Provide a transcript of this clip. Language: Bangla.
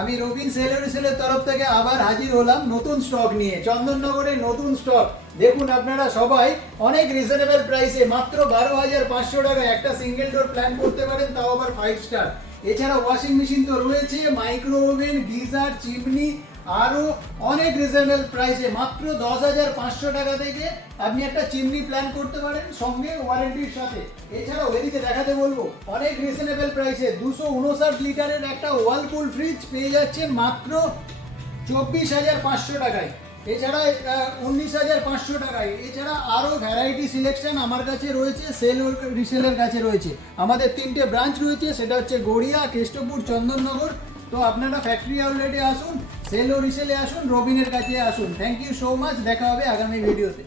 আমি রবিন সেলের তরফ থেকে আবার হাজির হলাম নতুন স্টক নিয়ে। চন্দননগরে নতুন স্টক দেখুন আপনারা সবাই, অনেক রিজনেবল প্রাইসে মাত্র 12,500 টাকায় একটা সিঙ্গেল ডোর প্ল্যান করতে পারেন, তাও আবার 5 স্টার। এছাড়া ওয়াশিং মেশিন তো রয়েছে, মাইক্রো ওভেন, গিজার, চিমনি, আরও অনেক রিজনেবল প্রাইসে মাত্র 10,500 টাকা থেকে আপনি একটা চিমনি প্ল্যান করতে পারেন সঙ্গে ওয়ারেন্টির সাথে। এছাড়াও এদিকে দেখাতে বলবো, অনেক রিজনেবল প্রাইসে 259 লিটারের একটা ওয়ালপুল ফ্রিজ পেয়ে যাচ্ছেন মাত্র 24,500 টাকায়। এছাড়া 19,500 টাকায়। এছাড়া আরও ভ্যারাইটি সিলেকশন আমার কাছে রয়েছে, রিসেলের কাছে রয়েছে। আমাদের 3টে ব্রাঞ্চ রয়েছে, সেটা হচ্ছে গড়িয়া, কেষ্টপুর, চন্দননগর। তো আপনারা ফ্যাক্টরি আউটলেটে আসুন, সেল ও রিসেলে আসুন, রবিনের কাছে আসুন। থ্যাংক ইউ সো মাচ, দেখা হবে আগামী ভিডিওতে।